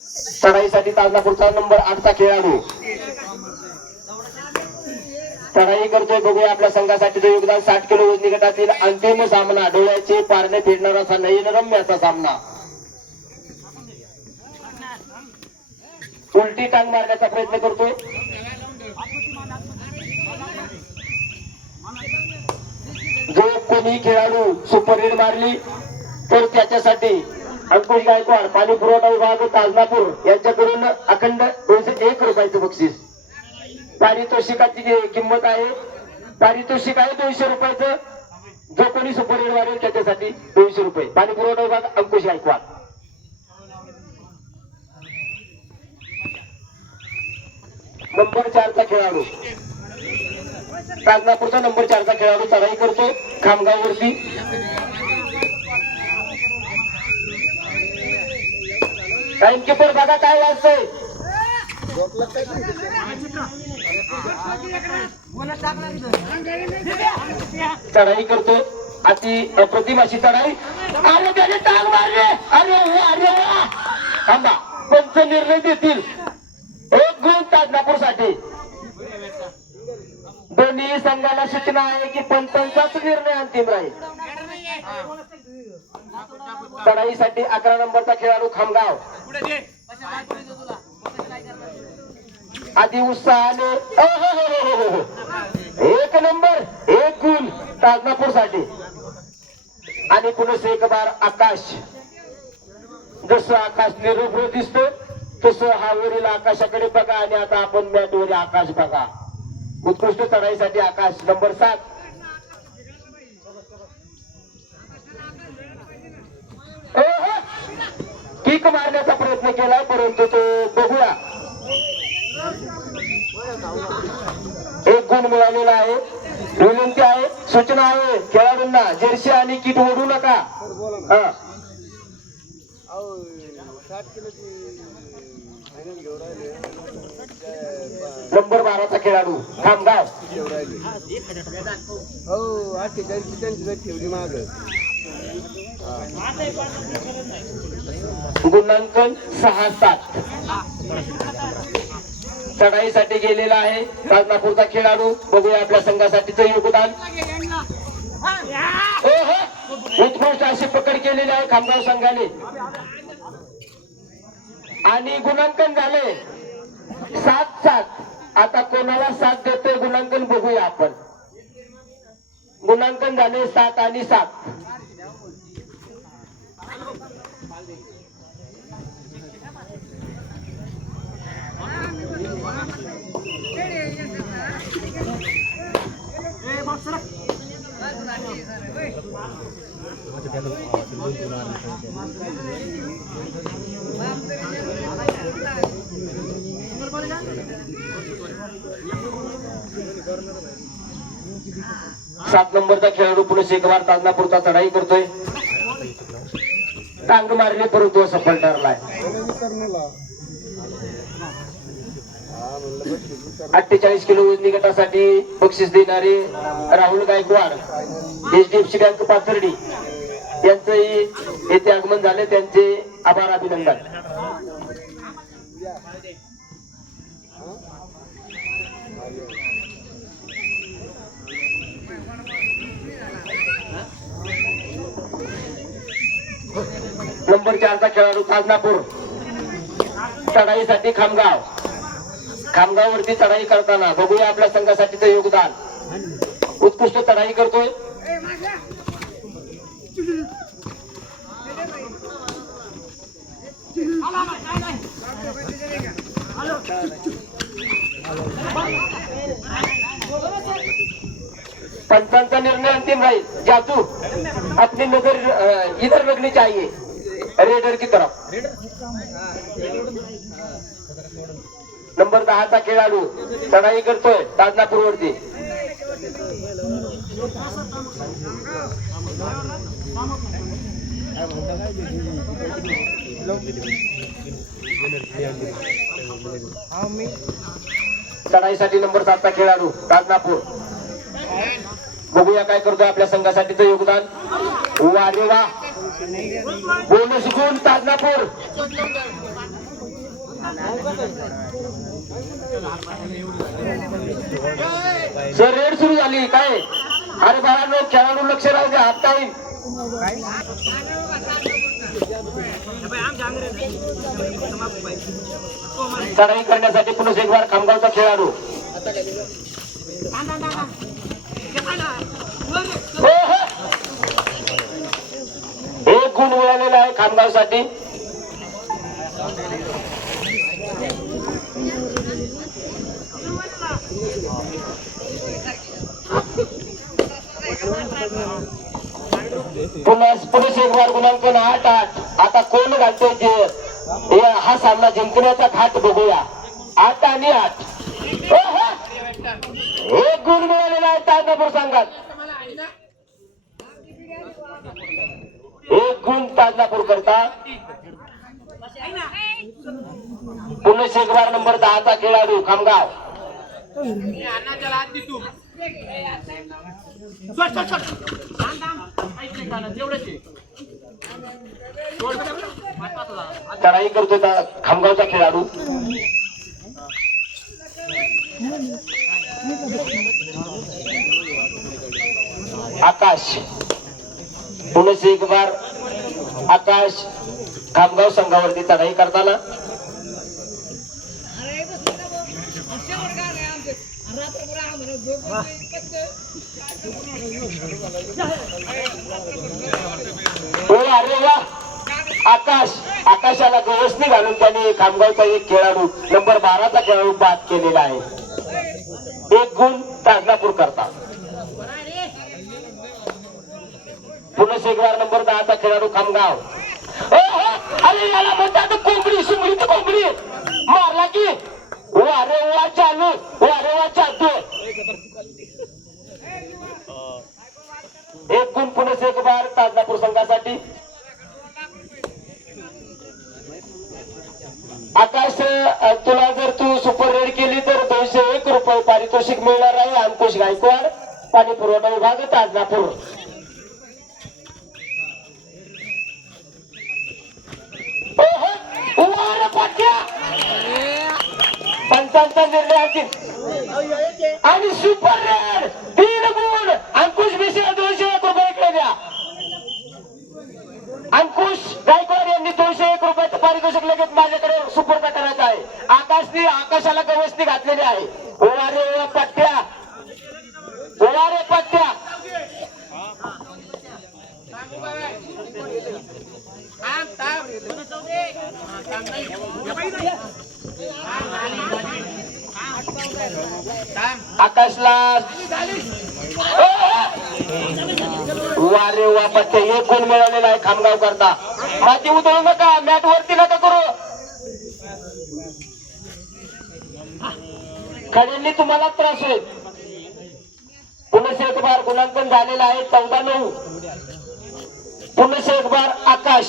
चढाईसाठी ताजनापूरचा number आठचा खेळाडू. चढाई करतोय बघूया आपल्या संघासाठीचं योगदान साठ किलो वजनी गटातील अंतिम सामना. डोळ्याचे पारणे फिरणारा असा नयनरम्य असा सामना. उलटी टांग मारण्याचा प्रयत्न करतोय. जो कोणी खेळाडू सुपर हिट मारली तर त्याच्यासाठी अंकुश गायकवाड पाणी पुरवठा विभाग ताजनापूर यांच्याकडून अखंड दोनशे एक रुपयाचं बक्षीस. पारितोषिकाची किंमत आहे पारितोषिक आहे दोनशे रुपयाचं. जो कोणी सुपर हिट वाढेल त्याच्यासाठी दोनशे रुपये. पाणी पुरवठा विभाग अंकुश गायकवाड. नंबर चारचा खेळाडू. ताजनापूरचा नंबर चारचा खेळाडू चढाई करतो खामगाववरती. टाइम किपर बघा काय वाजतंय. चढाई करतो. अति अप्रतिम अशी चढाई. अरे त्याने टांग मारले. अरे वा, अरे वा. थांबा. पंच निर्णय देतील. एक गुण ताजनापूरसाठी दोन्ही संघाला सूचना आहे की पंचांचाच निर्णय अंतिम राहील. चढाईसाठी अकरा नंबरचा खेळाडू खामगाव. आधी उत्साहाने अहोहोहोहो. एक नंबर एक गुण ताजनापूरसाठी आणि पुन्हा एक बार आकाश. जसं आकाश निरभ्र दिसतो तसं हा वरील आकाशाकडे बघा. आणि आता आपण मॅट वरील आकाश बघा. उत्कृष्ट चढाईसाठी आकाश नंबर सात. मारण्याचा प्रयत्न केला परंतु तो बघूया. एक गुण मिळालेला आहे. विनंती आहे सूचना आहे खेळाडूंना जर्सी आणि किट ओढू नका. हा. नंबर बाराचा खेळाडू खामगाव. हो ठेवली माग. गुणांकन सहा सात. चढाईसाठी गेलेला आहे. राजनापूरचा खेळाडू. बघूया आपल्या संघासाठीचं योगदान. हो, हो. उत्कृष्ट अशी पकड केलेली आहे खामगाव संघाने. आणि गुणांकन झाले सात सात. आता कोणाला साथ देतोय गुणांकन बघूया आपण. गुणांकन झाले सात आणि सात. सात नंबरचा खेळाडू पुणे शेकवार ताजनापूरचा चढाई करतोय. टांग मारली परंतु सफल ठरलाय. अठ्ठेचाळीस किलो वजनी गटासाठी बक्षीस देणारे राहुल गायकवाड एचडीएफसी बँक पाथर्डी यांचंही येथे आगमन झाले. त्यांचे आभार अभिनंदन. नंबर चारचा खेळाडू खाजनापूर चढाईसाठी खामगाव. खामगाववरती चढाई करताना बघूया आपल्या संघासाठीचं योगदान. उत्कृष्ट चढाई करतोय. पंचांचा निर्णय अंतिम राहील. जादू अपनी नजर इधर लगनी चाहिए रेडर की तरफ. नंबर दहाचा खेळाडू चढाई करतोय ताजनापूर वरती. चढाईसाठी नंबर सातचा खेळाडू ताजनापूर बघूया काय करतोय आपल्या संघासाठीचं योगदान. वा रे वा बोनस गुण ताजनापूर सर रेड सुरू झाली. काय? अरे बाळांनो खेळाडू लक्ष राहू द्या हात काही चढाई करण्यासाठी पुन्हा एक बार खामगावचा खेळाडू. हो, हो. एक गुण मिळालेला आहे खामगावसाठी. पुरुष एक बार गुणांकन आठ आठ. आता कोण घालतोय जे? हा सामना जिंकण्याचा घाट बघूया. आठ आणि आठ. एक गुण मिळालेला आहे ताजापूर संघात. एक गुण ताजनापूर करता पुणे शेखवार नंबर दहाचा खेळाडू खामगाव. चढाई करतो खामगावचा खेळाडू. आकाश. पुणे बार आकाश खामगाव संघावरती चढाई करताना हो अरे वा. आकाश आकाशाला गवसणी घालून त्याने खामगावचा एक खेळाडू नंबर बाराचा खेळाडू बाद केलेला आहे. एक गुण ताजनापूर करता. पुन्हा शेखवार नंबर दहाचा खेळाडू खामगाव. हो, हो, अरे याला म्हणतात कोंबडी सुमडीत कोंबडी. मारला की. वा वा चालू वा रे वा चालतो एक गुण एक बार ताजनापूर संघासाठी. आकाश तुला जर तू सुपर रेड केली तर दोनशे एक रुपये पारितोषिक मिळणार आहे अंकुश गायकवाड. पाणी पुरवठा विभाग ताजनापूर. पंचांचा निर्णय अंतिम आणि सुपर रेड तीन गुण. अंकुश मिश्रा दोनशे एक रुपये इकडे द्या. अंकुश गायकवाड यांनी दोनशे एक रुपयाचं पारितोषिक लगेच माझ्याकडे सुपूर्द करायचं आहे. आकाशने आकाशाला गवसणी घातलेली आहे. ओवारे ओवा पट्ट्या. ओवारे पट्ट्या. आकाशला. वारे वा पट्टे एक गुण मिळालेला आहे खामगाव करता. माती उतरू नका मॅट वरती नका करू. खड्यांनी तुम्हाला त्रास होईल. पुणे बार गुणांकन झालेला आहे चौदा नऊ पुणे बार आकाश.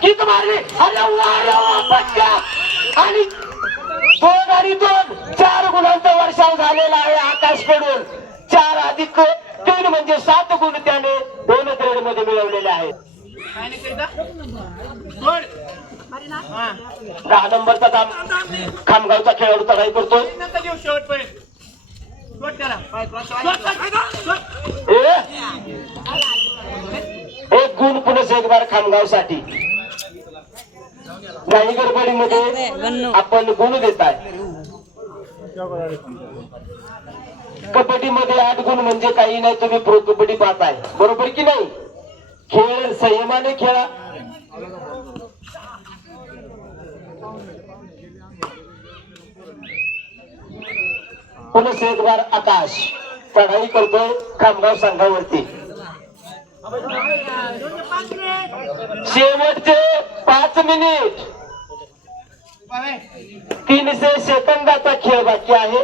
किक मारली? अरे वा रे वा, पटका. आणि दोन आणि दोन. चार गुणांचा वर्षाव झालेला आहे आकाशकडून चार अधिक तीन म्हणजे सात गुण त्याने दोन ग्रेडमध्ये मिळवलेले आहेत. दहा नंबरचा दाम. खामगावचा खेळाडू चढाई करतोय. ए? एक गुण पुन्हा एक बार खामगावसाठी नाही गडबडीमध्ये आपण गुण देत आहे कबड्डीमध्ये आठ गुण म्हणजे काही नाही तुम्ही प्रो कबड्डी पाहताय. बरोबर की नाही? खेळ संयमाने खेळा. पुन्हा एक बार आकाश. चढाई करतोय खामगाव संघावरती. शेवटचे पाच मिनिट. तीनशे सेकंदाचा खेळ बाकी आहे.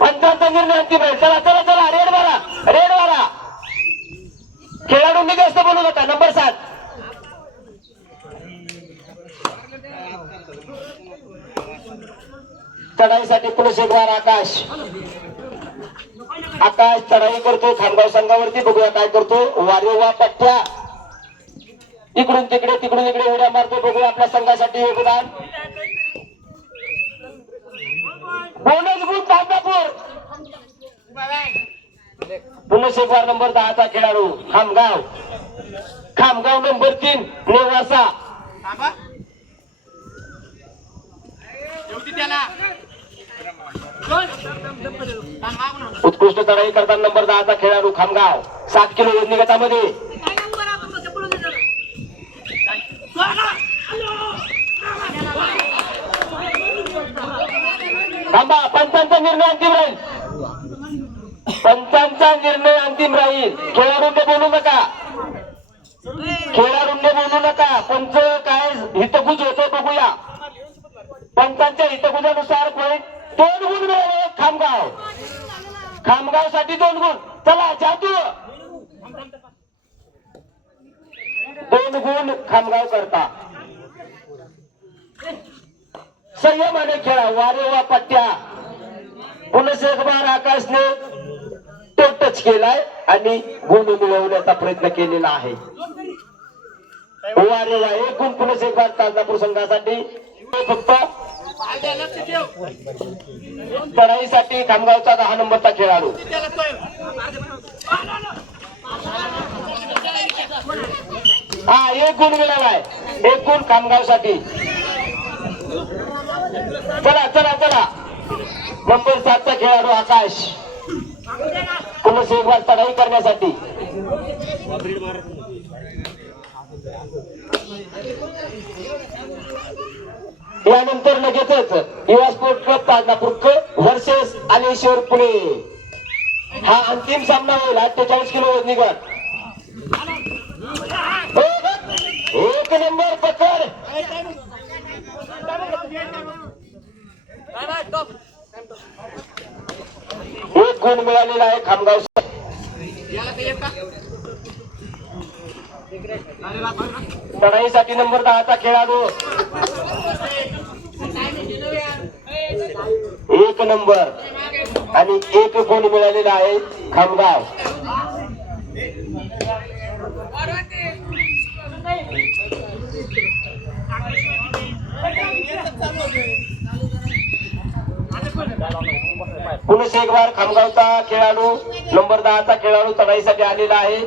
पंचांचा निर्णय अंतिम आहे. चला चला चला रेड मारा रेड मारा खेळाडूंनी जास्त बोलू नका. नंबर सात. चढाईसाठी पुरुष एक वार आकाश. आता चढाई करतो खामगाव संघावरती बघूया काय करतो वारेवा पट्ट्या इकडून तिकडे तिकडून इकडे उड्या मारतो बघूया आपल्या संघासाठी योगदान बोनस गुण तांदापूर पुन्हा शेकवार नंबर दहाचा खेळाडू खामगाव. खामगाव नंबर तीन नेवासा. त्याला. उत्कृष्ट चढाई करताना नंबर दहाचा खेळाडू खामगाव. सात किलो योजने गटामध्ये थांबा पंचांचा निर्णय अंतिम राहील. पंचांचा निर्णय अंतिम राहील. खेळाडूंनी बोलू नका. खेळाडूंनी बोलू नका. पंच काय हितगुज होते बघूया. पंचांच्या हितगुजानुसार पॉईंट दोन गुण मिळाले खामगाव. खामगावसाठी दोन गुण. चला जादू. दोन गुण खामगाव करता. संयमाने खेळा वारे वा पट्ट्या. पुन्हा एक बार आकाशने तो टच केलाय आणि गुण मिळवण्याचा प्रयत्न केलेला आहे. वारे वा एक गुण पुन्हा एक बार ताजनापूर संघासाठी. फक्त चढाईसाठी खामगावचा दहा नंबरचा खेळाडू. हा एक गुण मिळालाय. एक गुण खामगावसाठी. चला चला चला. नंबर सातचा खेळाडू आकाश. पुन्हा एक बार चढाई करण्यासाठी. यानंतर लगेचच Yuva sport club Tajnapur versus Aleshwar Pune. हा अंतिम सामना होईल. अठ्ठेचाळीस किलो वजनी गट एक नंबर पकड. एक गुण मिळालेला आहे खामगाव. लढाईसाठी नंबर दहाचा खेळाडू. एक नंबर. आणि एक गुण मिळालेला आहे खामगाव. पुन्हा एक बार खामगावचा खेळाडू नंबर दहाचा खेळाडू चढाईसाठी आलेला आहे.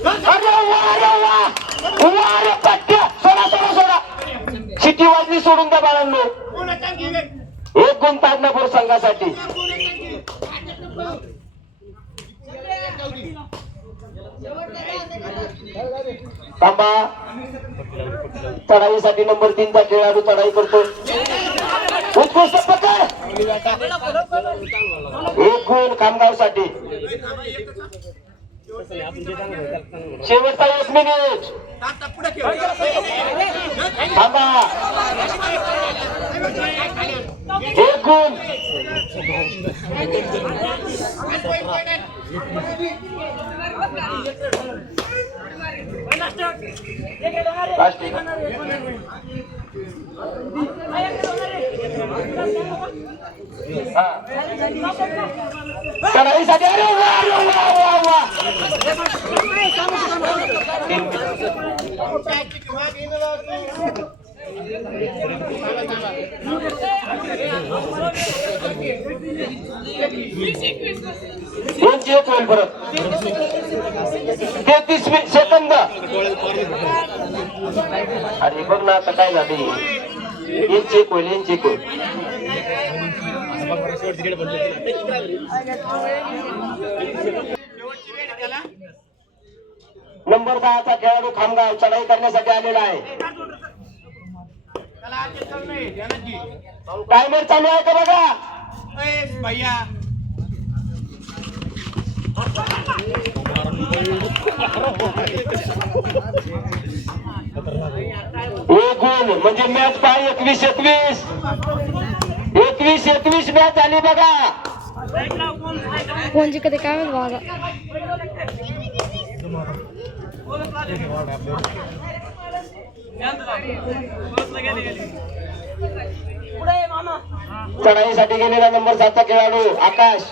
अरे वा, वा! वा, पट्ट्या! सोडा सोडा सोडा शिटी वाजली सोडून द्या बाळांनो एक गुण ताजनापूर संघासाठी थांबा चढाईसाठी नंबर तीनचा खेळाडू चढाई करतो उत्कृष्ट पकड एक गुण कामगावसाठी शेवटचा एक मिनिट थांब, एक गुण लास्ट एक. हा. चढाईसाठी अरे वा मिनिट. एक होईल परत तेहतीस सेकंद अरे बघ ना आता काय झाले यांची एक होईल यांची एक होईल शेवटची वेळ आहे त्याला. नंबर दहाचा खेळाडू खामगाव चढाई करण्यासाठी आलेला आहे. टायमर चालू आहे का बघा? भैया एक म्हणजे मॅच पाय एकवीस एकवीस. एकवीस एकवीस मॅच आली बघा. कोण जिंकते काय बघा. चढाईसाठी गेलेला नंबर सातचा खेळाडू आकाश.